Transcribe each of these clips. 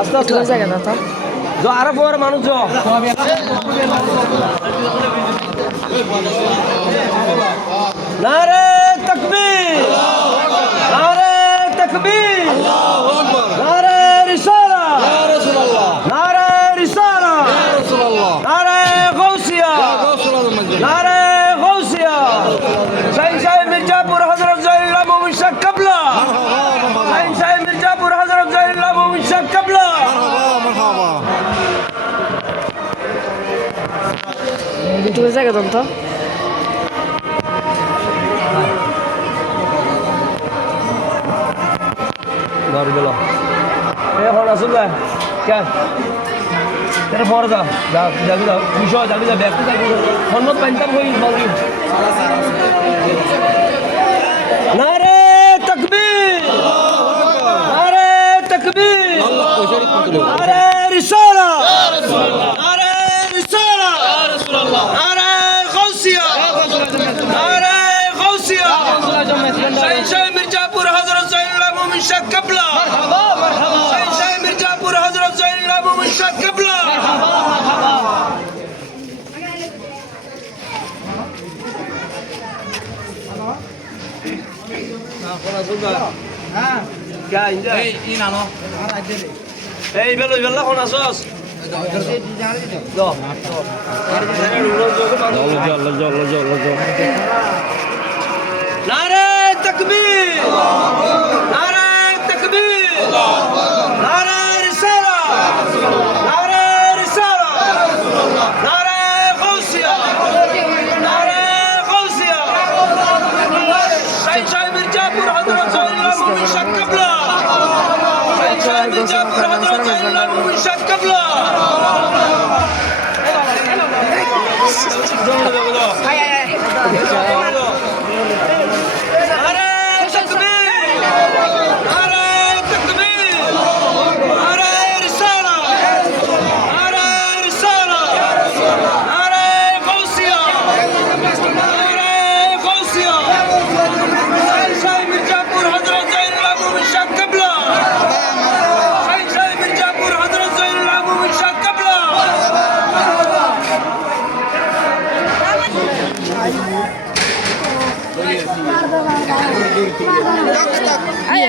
আস্তে আস্তে জায়গা না আরো বড় মানুষ নারে তাকবীর নারে তাকবীর নারে রিসালা ইয়া রাসূলুল্লাহ নারে রিসালা ইয়া রাসূলুল্লাহ নারে গাউসিয়া ইয়া গাউসুল নারে গাউসিয়া সাইন সাহেব মির্জাপুর হযরত জাইল্লাহ মুমিন শাহ কাবলা সাইন সাহেব মির্জাপুর হযরত জাইল্লাহ মুমিন শাহ কাবলা মারহাবা দুটো জায়গা দাম তো Baru dulu. Kalau langsung lah, kan? Terus baru dah, jadi dah, bisa jadi dah back tu dah. Honor pentam koi bagi. Nare takbir, nare takbir, nare risala, nare risala, nare gausia, nare gausia. Saya Mirzapur Hazrat Zainul Mumin Shah Kabla. Saya Mirzapur Hazrat Zainul Mumin Shah Kabla. क्या engine ये ना लो ए बेलो बेलो कोना sauce दो नारे तकबीर नारे तकबीर नारे रिसाला नारे रिसाला नारे गौसिया नारे गौसिया साईं साहेब मिर्जापुर हजरत जाइल्लाह मुमिन शाह कबला साईं साहेब मिर्जापुर हजरत जाइल्लाह मुमिन शाह कबला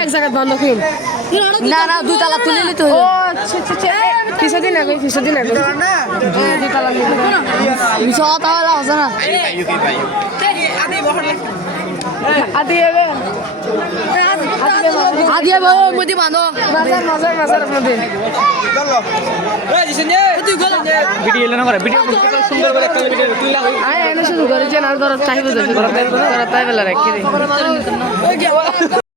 এক জায়গায় বন্ধ করুন না না দুই তালা তুলে নিতে ও আচ্ছা আচ্ছা পিছে দিন আগে পিছে দিন আগে দুই তালা পিছে তালা আছে না আদি হবে আদি হবে মধ্যে বাঁধো মাজার মাজার মাজার মধ্যে এই জিসনে তুই গলা ভিডিও এলো না করে ভিডিও সুন্দর করে একটা ভিডিও তুই লাগা আয় এনে শুরু করে যে না ধর চাইবে ধর তাই বেলা রাখি দে